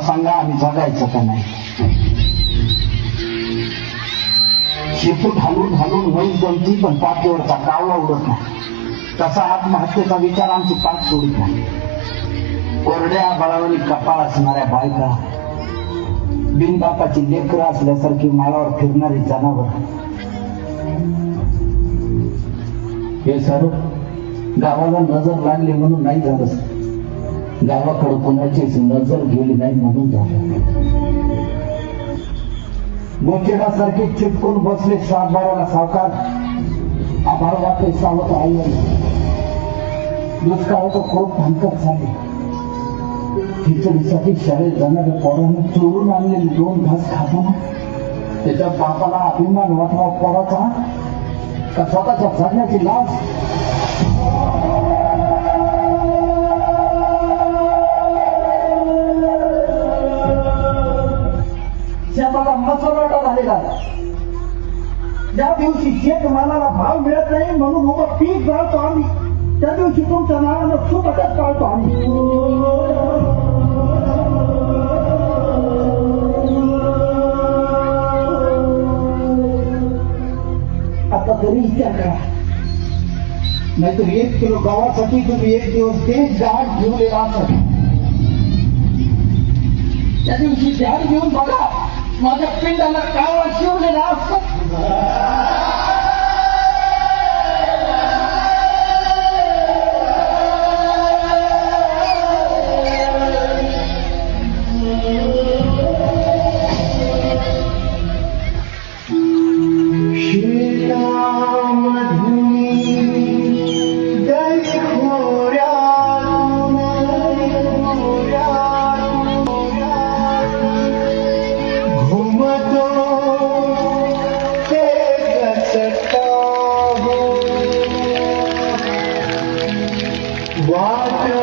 सांगा आम्ही जगायचं का नाही? शेपूट घालून घालून म्हैस जमती पण पाठीवरचा कावळा उडत नाही. तसा आत्महत्येचा विचार आमची पाठ सोडत नाही. कोरड्या बळावणी कपाळ असणाऱ्या बायका बिनबापाची लेकरं असल्यासारखी माळावर फिरणारी जनावर. हे सर्व गावाला नजर लागली म्हणून नाही झालं गावाकडे कोणाचीच नजर गेली नाही म्हणून झालं. गोचेडासारखे चिटकून बसले सातबाराला सावकार. आभाळ वाटे सावत आई दुष्काळाचं खूप भंकट झाले खिचडीसाठी शाळेत जाणाऱ्या पोरांनी चोरून आणलेली दोन घास खाताना त्याच्या बापाला अभिमान वाटला पोराचा. का स्वतःच्या जगण्याची लाज? शेताला मसोलाटा झालेला आहे. ज्या दिवशी शेतमालाला भाव मिळत नाही म्हणून उभं पीक जाळतो आम्ही. त्या दिवशी तुमच्या नावानं सुपटच पाळतो आम्ही. आता तरी विचार करा. नाहीतर एक किलो गावासाठी तुम्ही एक दिवस ते जाड घेऊन येणार त्या दिवशी जाड घेऊन बघा. माझ्या पिंडाला कावा शिवलेला असतो Why?